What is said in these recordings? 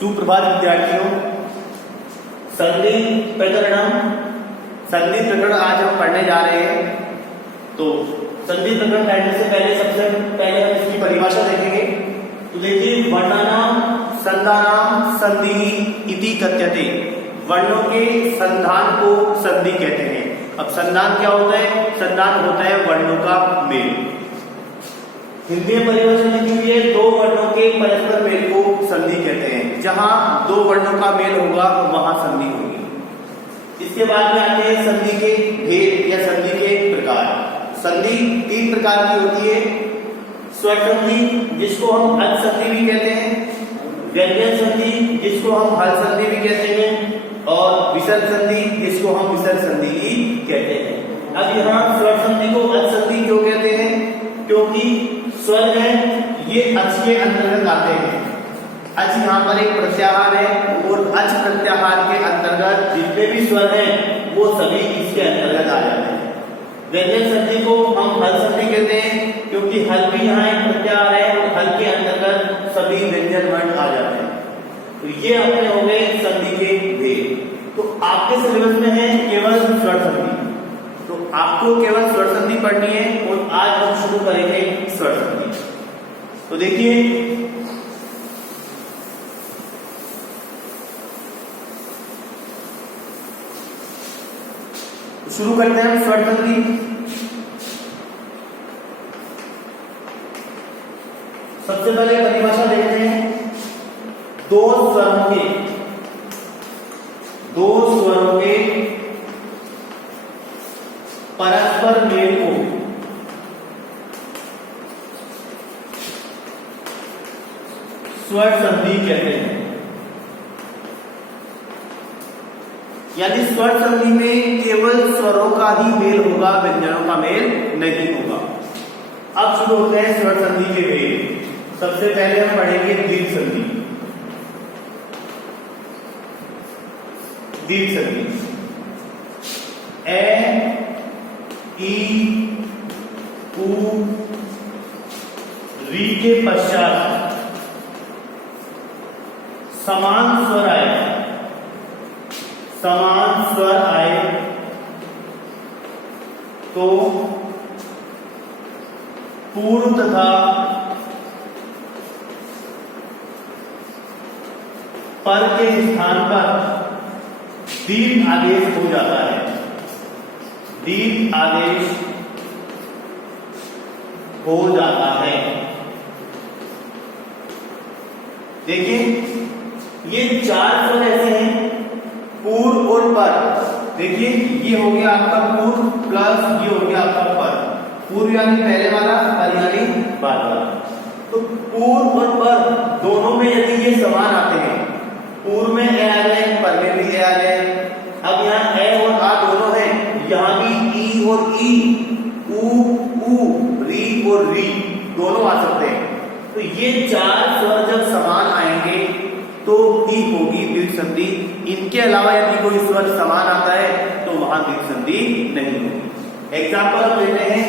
सुप्रभात विद्यार्थियों। संधि प्रकरण आज हम पढ़ने जा रहे हैं। तो संधि प्रकरण पढ़ने से पहले सबसे पहले हम इसकी परिभाषा देखेंगे। तो देखिए, वर्णानाम संधानाम संधि इति कथ्यते। वर्णों के संधान को संधि कहते हैं। अब संधान क्या होता है? संधान होता है वर्णों का मेल। हिंदी में परिभाषा लिखी हुई है, दो वर्णों के परस्पर मेल को संधि कहते हैं। जहां दो वर्णों का मेल होगा वहां संधि होगी। इसके बाद में आते हैं संधि के भेद या संधि के प्रकार। संधि तीन प्रकार की होती है। स्वर संधि, जिसको हम अच संधि भी कहते हैं, व्यंजन संधि, जिसको हम हल संधि भी कहते हैं, और विसर्ग संधि, जिसको हम विसर्ग संधि भी कहते हैं। अब यहाँ स्वर संधि को अच संधि क्यों कहते हैं? क्योंकि स्वर है ये अच के अंतर्गत आते हैं। अच यहाँ पर एक प्रत्याहार है और अच प्रत्याहार के अंतर्गत जितने भी स्वर हैं वो सभी इसके अंतर्गत आ जाते हैं। व्यंजन संधि को हम हल संधि कहते हैं क्योंकि हल भी यहाँ एक प्रत्याहार है और हल के अंतर्गत सभी व्यंजन वर्ण आ जाते हैं। तो ये अपने हो गए संधि के भेद। तो आपके सिलेबस में है केवल स्वर संधि, तो आपको केवल स्वर संधि पढ़नी है और आज हम शुरू करेंगे स्वर संधि। तो देखिए, शुरू करते हैं स्वर संधि। सबसे पहले परिभाषा देखते हैं। दो स्वरों के परस्पर मेल को स्वर संधि कहते हैं। यानी स्वर संधि में केवल स्वरों का ही मेल होगा, व्यंजनों का मेल नहीं होगा। अब शुरू होते हैं स्वर संधि के भेद। सबसे पहले हम पढ़ेंगे दीर्घ संधि। दीर्घ संधि ए, ई, उ, री के पश्चात समान स्वर आए तो पूर्व तथा पर के स्थान पर दीर्घ आदेश हो जाता है। दीर्घ आदेश हो जाता है। देखिए, ये चार स्वर ऐसे हैं, पूर्व और पर। देखिए, ये हो गया आपका पूर्व प्लस ये हो गया आपका पर। पूर्व यानी पहले वाला, पर यानी बाद वाला। तो पूर्व और पर दोनों में यदि ये समान आते हैं, पूर्व में ए आ जाए, पर में भी ए आ जाए। अब यहाँ ए और आ दोनों हैं, यहाँ भी ई और ई, उ, री और री दोनों आ सकते हैं। तो ये चार स्वर जब समान आएंगे तो ही होगी दीर्घ संधि। इनके अलावा यदि कोई स्वर समान आता है तो वहां दीर्घ संधि नहीं होगी। एग्जाम्पल लेते हैं।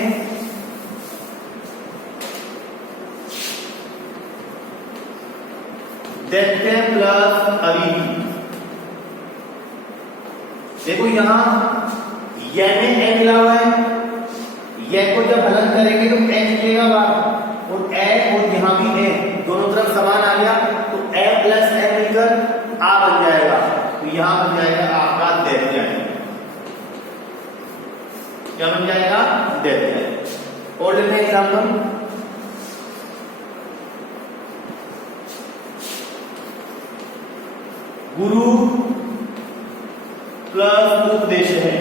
दैत्य प्लस अभी। देखो, यहां ये में ए मिला हुआ है, ये को जब हलन करेंगे तो ए निकलेगा बाहर, और ए और यहां भी ए दोनों तरफ समान आ गया तो ए प्लस ए मिलकर आ बन जाएगा। तो यहां बन जाएगा आपका दैत्य। क्या बन जाएगा? दैत्य। और लेते हैं एग्जाम्पल। गुरु प्लस उपदेश है।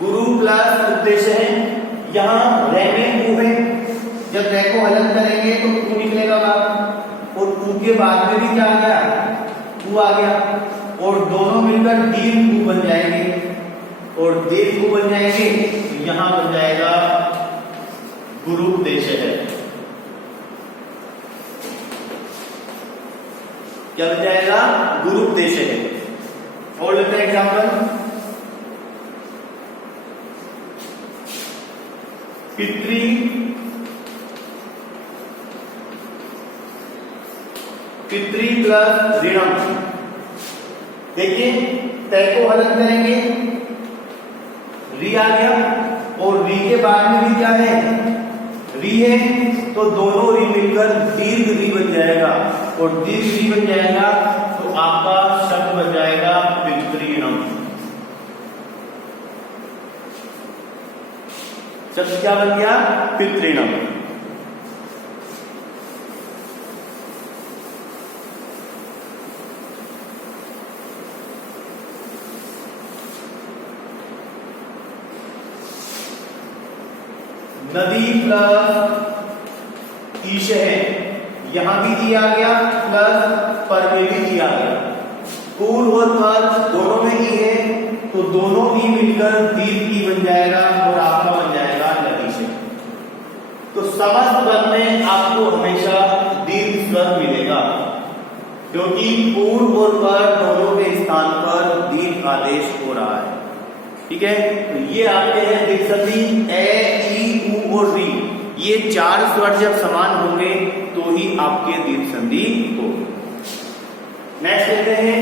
गुरु प्लस उपदेश है। यहां रे में उ है, जब रे को हलन करेंगे तो उ निकलेगा बाहर, और उ के बाद में भी क्या आ गया? उ आ गया, और दोनों मिलकर दीर्घ उ बन जाएंगे, और दीर्घ उ बन जाएंगे तो यहां बन जाएगा गुरु उपदेश है। क्या बन जाएगा? गुरु उपदेश है। और लेते हैं एग्जाम्पल। पितृ पितृ प्लस ऋणम। देखिए तय को हलन करेंगे, री आ गया और री के बाद में भी क्या है, री है, तो दोनों री मिलकर दीर्घ री बन जाएगा और दीर्घ री बन जाएगा तो आपका शब्द बन जाएगा पितृणम। शब्द क्या बन गया, पितृणम। नदी प्लस ईश है, यहां भी दिया गया प्लस पर में भी दिया गया। पूर्व और पर दोनों में ई है तो दोनों ई मिलकर दीर्घ ई बन जाएगा और आपका बन जाएगा नदी से। तो समस्त पद में आपको हमेशा दीर्घ स्वर मिलेगा क्योंकि पूर्व और पर दोनों के स्थान पर दीर्घ आदेश हो रहा है। ठीक है, तो ये आपके हैं दीर्घ संधि ए, ई, उ और री। ये चार स्वर जब समान होंगे तो ही आपके दीर्घ संधि होगी। नेक्स्ट लेते हैं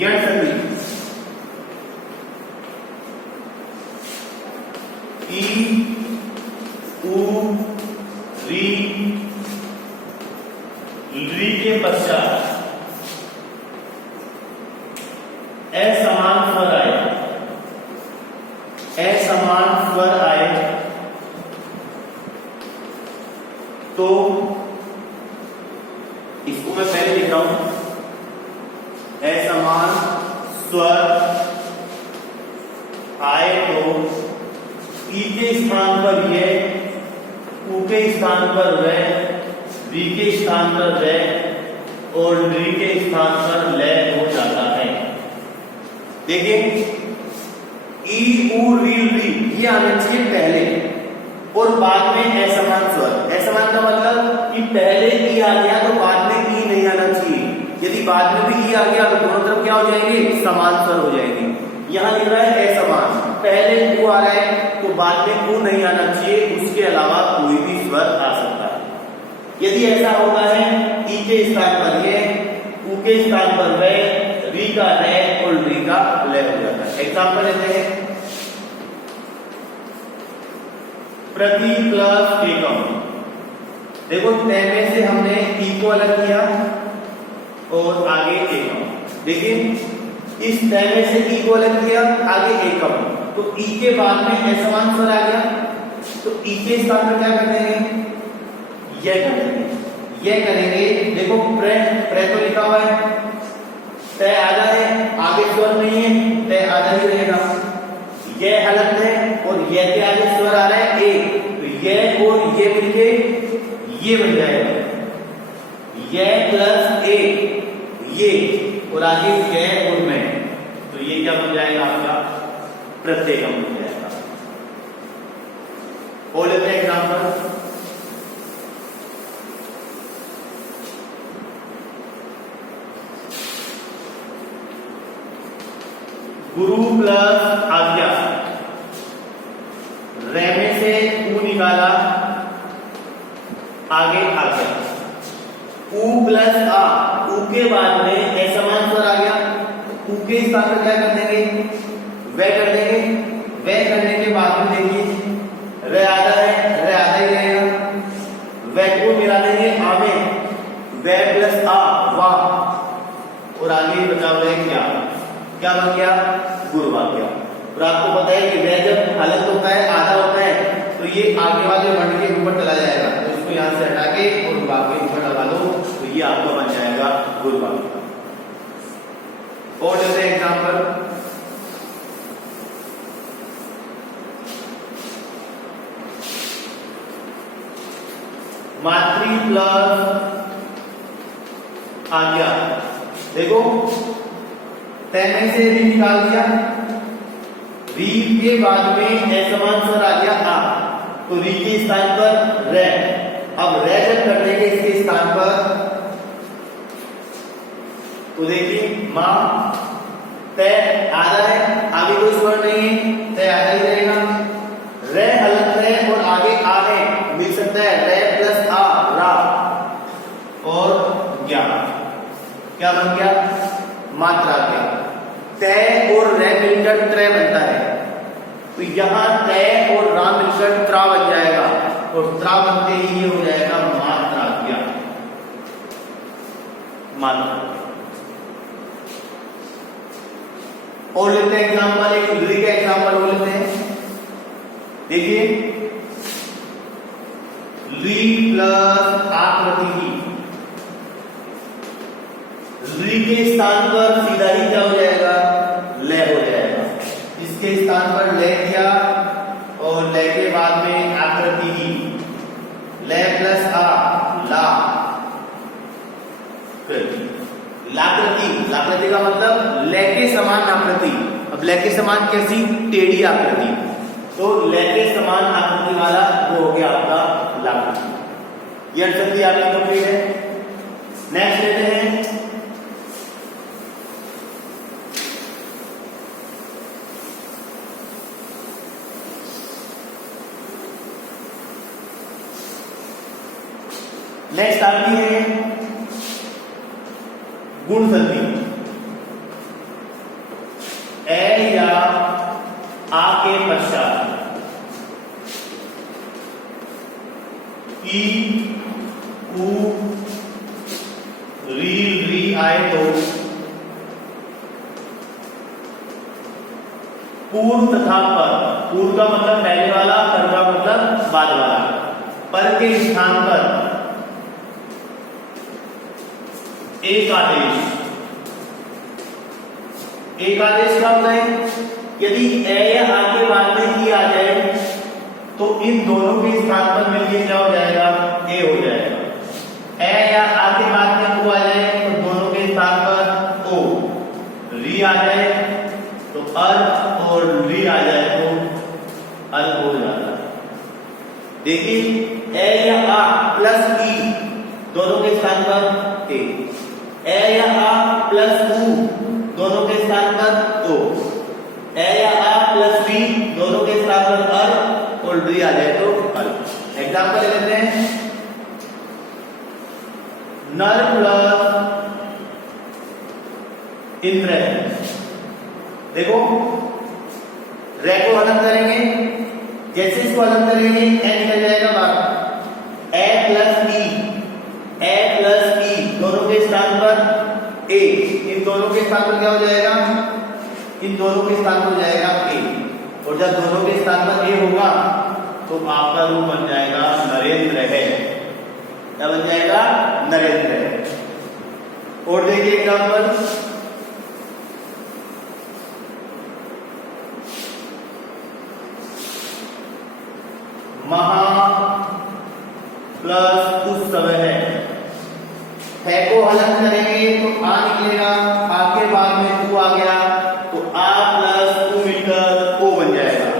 यण संधि। ई, उ, री के पश्चात असमान स्वर आए, असमान स्वर आए तो इसको मैं पहले लिख रहा हूं, असमान स्वर आए तो ई के स्थान पर यह, उ के स्थान पर वह, री के स्थान पर रे और री के स्थान पर ले हो जाता है। देखिए ई, उ, री, री ये आना चाहिए पहले और बाद में असमान स्वर। असमान का मतलब कि पहले ई आ गया तो बाद में ई नहीं आना चाहिए। यदि बाद में भी ई आ गया तो दोनों तरफ क्या हो जाएंगे, समान स्वर हो जाएंगे। यहां लिख रहा है असमान, पहले उ आ रहा है तो बाद में उ नहीं आना चाहिए, उसके अलावा कोई भी स्वर आ सकता है। यदि ऐसा होता है ई के स्थान पर ये, उ के स्थान पर वे, री का रे और री का ले हो जाता है। एग्जाम्पल लेते हैं, प्रति प्लस एकम। देखो तय में से हमने ई को अलग किया और आगे एकम। देखिए इस तय में से ई को अलग किया, आगे एकम, तो ई के बाद में असमान स्वर आ गया तो ई के स्थान पर क्या कर देंगे, यह करेंगे, यह करेंगे। देखो प्रे, प्रे तो लिखा हुआ है, तय आधा है, आगे स्वर नहीं है, तय आधा ही रहेगा। यह हलंत है और यह के आगे स्वर आ रहा है ए, तो यह और ये मिलके ये बन जाएगा, यह प्लस ए, ये और आगे यह और मैं, तो ये क्या बन जाएगा आपका प्रत्येकम बन जाएगा। और लेते हैं एग्जाम्पल, गुरु प्लस आज्ञा। रे में से उ निकाला, आगे आज्ञा। उ प्लस आ, उ के बाद में असमान स्वर आ गया, उ के स्थान पर क्या कर देंगे, वह कर देंगे। वह करने के बाद में देखिए रे आधा है, रे आधा ही रहेगा, वह को मिला देंगे आ में, वह प्लस आ, वाह, और आगे बचा हुआ है क्या, क्या बन गया, गुरु आ गया। और आपको पता है कि वह जब हलंत होता है, आधा होता है, तो ये आगे वाले वर्ण के ऊपर चला जाएगा, तो इसको यहां से हटा के और बाकी ऊपर लगा दो, तो ये आपका बन जाएगा गुरु आ गया। और लेते हैं एग्जाम्पल, मातृ प्लस आज्ञा। देखो तैने से री निकाल दिया, री के बाद में असमान स्वर आ गया आ, तो री के स्थान पर रे। अब रे जब कर देंगे इसके स्थान पर, तो देखिए मां, तय आधा है, आगे कोई स्वर नहीं है, तय आधा ही रहेगा। रे हलंत रे और आगे आ है मिल सकता है, रे प्लस आ रा और ज्ञा, क्या बन गया? मात्रा ज्ञा। तय और रे मिलकर त्रय बनता है, तो यहां तय और रा मिलकर त्रा बन जाएगा और त्रा बनते ही ये हो जाएगा मात्रा ज्ञा, मात्रा। और लेते हैं एग्जाम्पल, एक ली का एग्जाम्पल हो लेते हैं। देखिए ली प्लस आकृति ही, ली के स्थान पर सीधा ही क्या हो जाएगा? ले हो जाएगा। इसके स्थान पर ले किया और ले के बाद में आकृति ही, ले प्लस आ ला, लाकृति, लाकृति का मतलब ले के समान आकृति। अब ले के समान कैसी? टेढ़ी आकृति, तो ले के समान आकृति वाला वो हो गया आपका लाकृति। ये संधि आपकी कंप्लीट है। नेक्स्ट लेते हैं नेक्स्ट आपकी है गुण संधि। ए या आ के पश्चात ई उ री आए तो पूर्व तथा पर, पूर्व का मतलब पहले वाला, पर का मतलब बाद वाला, पर के स्थान पर एक आदेश। एक आदेश क्या होता है? यदि ए या आ के बाद में ई आ जाए तो इन दोनों के स्थान पर मिलकर क्या हो जाएगा? ए हो जाएगा। ए या आ के बाद में ओ आ जाए तो दोनों के स्थान पर ओ, री आ जाए तो अर और री आ जाए तो अल हो जाता है। देखिए ए या आ प्लस ई दोनों के स्थान पर ए, ए या आ प्लस उ दोनों के स्थान पर ओ, ए या आ प्लस बी दोनों के स्थान पर अर और डी आ जाए तो अल। एग्जाम्पल लेते हैं नर प्लस इंद्र। देखो रे को हलन करेंगे, जैसे इसको हलन करेंगे ए निकल जाएगा बाहर। ए प्लस ई, ए प्लस ई दोनों के स्थान पर ए, इन दोनों के स्थान पर क्या हो जाएगा? इन दोनों के स्थान पर जाएगा ए, और जब दोनों के स्थान पर ए होगा तो आपका रूप बन जाएगा नरेंद्र है। क्या बन जाएगा? नरेंद्र है। और देखिए एग्जाम्पल महा प्लस उत्सव है को हलन करेंगे तो आ निकलेगा, आ के बाद में उ आ गया तो आ प्लस उ मिलकर ओ बन जाएगा,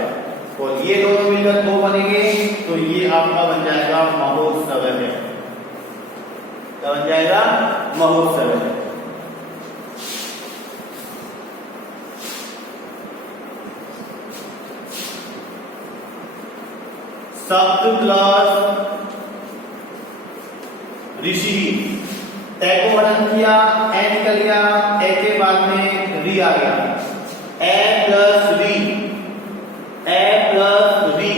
और ये दोनों मिलकर ओ बनेंगे तो ये आपका बन जाएगा महोत्सव है। क्या बन जाएगा? महोत्सव है। सप्त प्लस ऋषि, ए को हलन किया, ए निकल गया, ए के बाद में री आ गया, ए प्लस री, ए प्लस री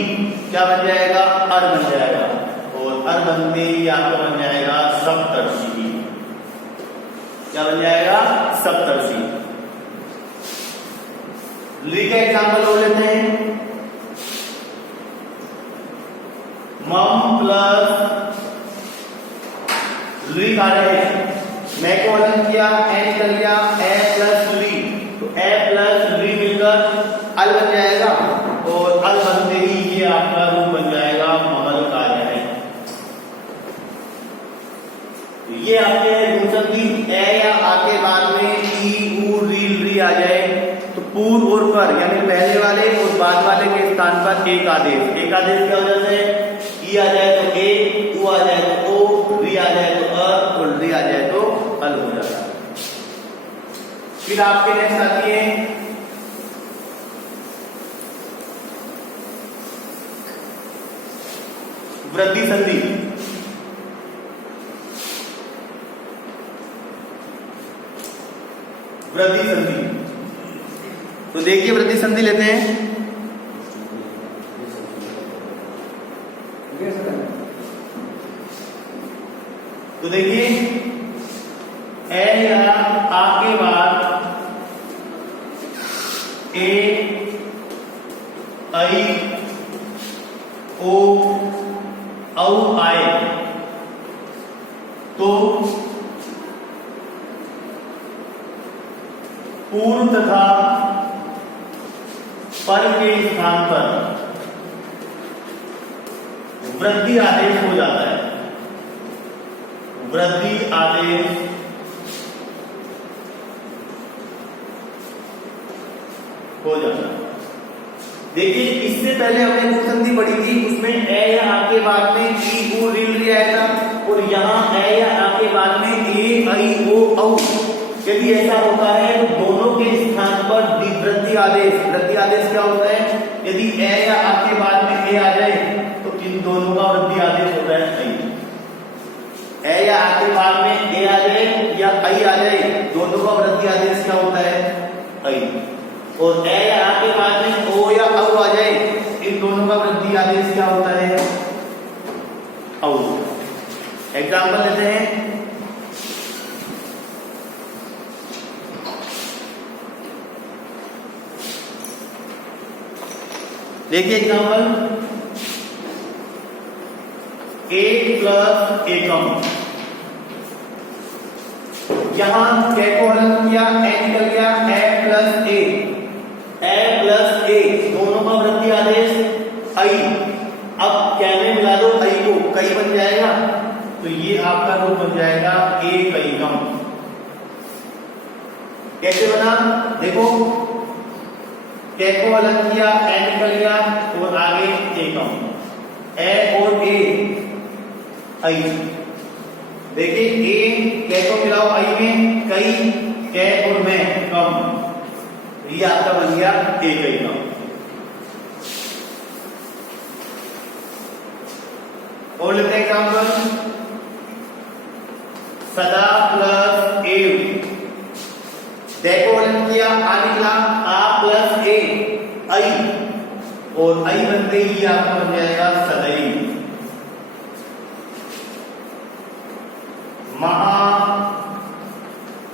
क्या बन जाएगा? अर बन जाएगा, और अर बनते ही आपका बन जाएगा सप्तर्षि। क्या बन जाएगा? सप्तर्षि। ली का एग्जाम्पल हो लेते हैं मम प्लस ली आ रहे हैं, मैं को हलन किया, ए निकल गया, ए प्लस ली तो ए प्लस ली मिलकर अल बन जाएगा, और अल बनते ही ये आपका रूप बन जाएगा ममल कार्य है। ये आपके गुणसंधि ए या आ के बाद में ई उ री आ जाए तो पूर्व और पर यानी पहले वाले और बाद वाले के स्थान पर एक आदेश। एक आदेश क्या हो जाता है? ई आ जाए तो ए, उ आ जाए तो ओ, री आ जाए तो अ, और री आ जाए तो अल हो जाता है। फिर आपके नेक्स्ट आती है वृद्धि संधि। वृद्धि संधि, तो देखिए वृद्धि संधि लेते हैं। तो देखिए ए या आ के बाद ए, आई, ओ, औ आए तो पूर्व तथा पर के स्थान पर वृद्धि आदेश हो जाता है। वृद्धि आदेश हो जाता है। देखिए इससे पहले हमने मूल संधि पढ़ी थी, उसमें ए या आ के बाद में ई ऊ ऋ री आया था, और यहाँ ए या आ के बाद में ए आई ओ औ। यदि ऐसा होता है तो दोनों के स्थान पर वृद्धि आदेश। वृद्धि आदेश क्या होता है? यदि ए या आ के बाद में ए आ जाए तो इन दोनों का वृद्धि आदेश होता है आई। ए या आ के बाद में ए आ जाए या आई आ जाए, दोनों का वृद्धि आदेश क्या होता है? आई। और ए या आ के बाद में ओ या औ आ जाए, इन दोनों का वृद्धि आदेश क्या होता है? औ। एग्जाम्पल लेते हैं। देखिए एग्जाम्पल, एक प्लस एकम। यहां कै को हलन किया, ए निकल गया, ए प्लस ए, ए प्लस ए, दोनों का वृद्धि आदेश आई। अब क्या में मिला दो आई को, कई बन जाएगा, तो ये आपका रूप बन जाएगा ए कई कम। कैसे बना? देखो कै को अलग किया, ए निकल गया, और आगे एकम, ए और ए आई। देखिए ए कै को मिलाओ आई में, कई कै और में कम, ये आपका बन गया ए कई कम। और लेते हैं एग्जाम्पल, सदा प्लस एव। देखो अलग किया, आ निकला, आ प्लस ए आई, और आई बनते ही आपका बन जाएगा सदैव। महा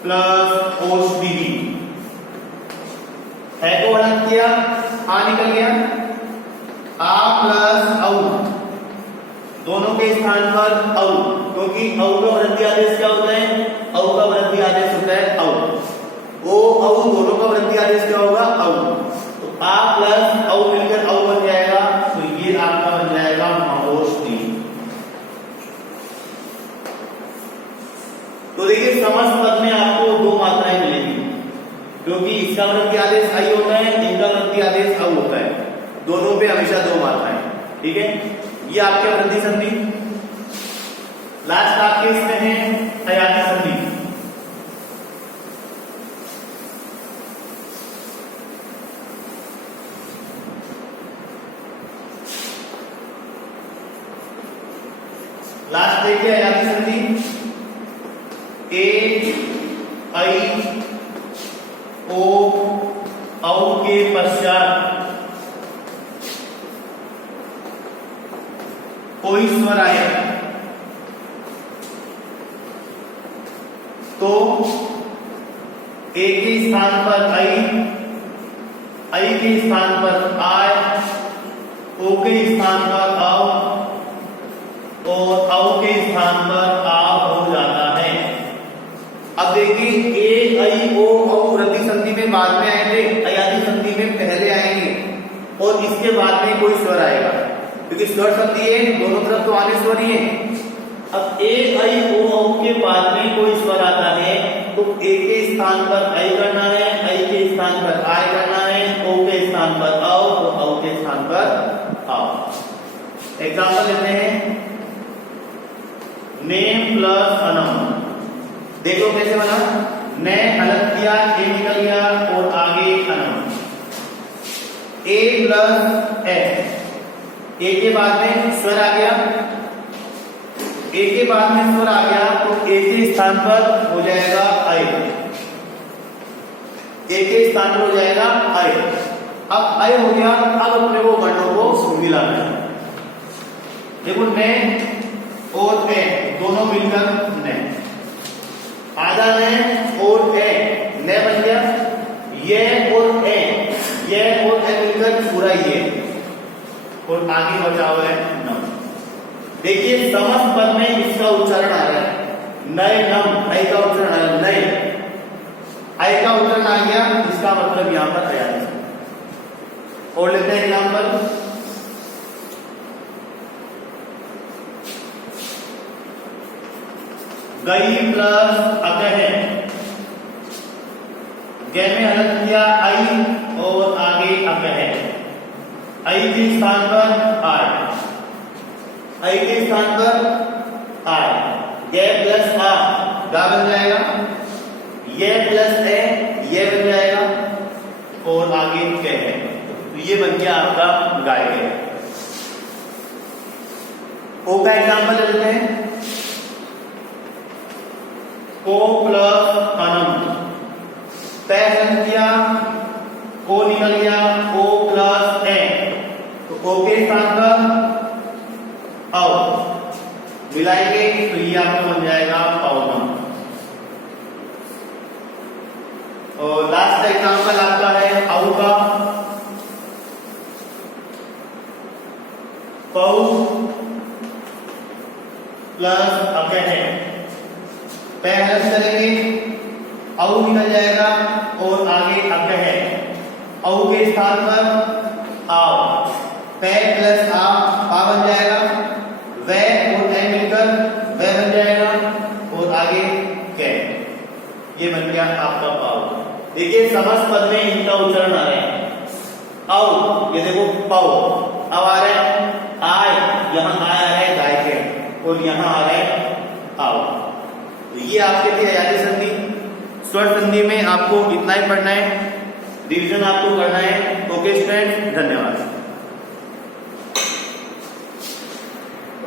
प्लस औषधि, है को अलग किया, आ निकल गया, आ प्लस औ, दोनों के स्थान पर औ, क्योंकि औ का वृद्धि आदेश क्या होता है? औ का वृद्धि आदेश होता है औ। ओ औ दोनों का वृद्धि आदेश क्या होगा? औ। तो आ प्लस औ मिलकर औ बन जाएगा, तो ये आपका बन जाएगा महोष्ठी। तो देखिए समस्त पद में आपको दो मात्राएं मिलेंगी, क्योंकि इसका वृद्धि आदेश आई होता है, इनका वृद्धि आदेश औ होता है, दोनों पे हमेशा दो मात्राएं। ठीक है, ये आपके वृद्धि संधि। लास्ट आपके इसमें है हयाती संधि। लास्ट देखिए हयाती संधि, ए आई ओ औ के पश्चात कोई स्वर आए तो ए के स्थान पर आई के स्थान पर आय, ओ के स्थान पर आओ, और औ के स्थान पर आ हो जाता है। अब देखिए ए आई ओ औ वृद्धि संधि में बाद में आएंगे, हयाती संधि में पहले आएंगे, और इसके बाद में कोई स्वर आएगा, क्योंकि स्वर संधि है, दोनों तरफ तो आने स्वर ही है। अब ए आई ओ औ के बाद में कोई स्वर आता है तो ए के स्थान पर आई करना है, आई के स्थान पर आय करना है, ओ के स्थान पर औ, तो औ के स्थान पर आओ। एग्जाम्पल लेते हैं, नेम प्लस अनम। देखो कैसे बना, ने अलग किया, ए निकल गया और आगे अनम। ए प्लस ए, ए के बाद में स्वर आ गया, ए के बाद में स्वर आ गया तो ए के स्थान पर हो जाएगा आई, ए के स्थान पर हो जाएगा आई। अब आई हो गया, अब अपने को वर्णों को मिलाना है। देखो ने और ए दोनों मिलकर ने, आधा ने और ए ने बन गया, ये और ए मिलकर पूरा ये, और आगे बचा हुआ है नम। देखिए समस्त पद में इसका उच्चारण आ रहा है, नए नम, आई का उच्चारण आ रहा है, नए आई का उच्चारण आ गया, इसका मतलब यहां पर आया है। और लेते हैं एग्जाम्पल, गई प्लस अगह, गे में अलग किया आई और आगे अगह, आई के स्थान पर आय, आई के स्थान पर आय, गे प्लस आ गा बन जाएगा, ये प्लस ए ये बन जाएगा और आगे के है, तो ये बन गया आपका गाय है। ओ का एग्जाम्पल ले लेते हैं, को प्लस अनम, तय किया, को निकल गया, ओ प्लस ए, तो ओ के स्थान पर औ मिलाएंगे तो ये आपका बन जाएगा औनम। और लास्ट एग्जाम्पल आपका है औ का, पौ प्लस अके है, पहले करेंगे औ निकल जाएगा और आगे अके है, औ के स्थान पर आओ, पे प्लस आ बन जाएगा, वे और ए मिलकर वे बन जाएगा और आगे के, ये बन गया आपका पाव। देखिए समस्त पद में इनका उच्चारण आ रहा है, औ ये देखो पाव, अब आ रहा है आय, यहाँ आय आ रहा है गाय के और यहाँ आ रहा है आओ। तो ये आपके लिए अयाची संधि, स्वर संधि में आपको इतना ही पढ़ना है, रिवीजन आपको करना है। ओके स्टूडेंट, धन्यवाद।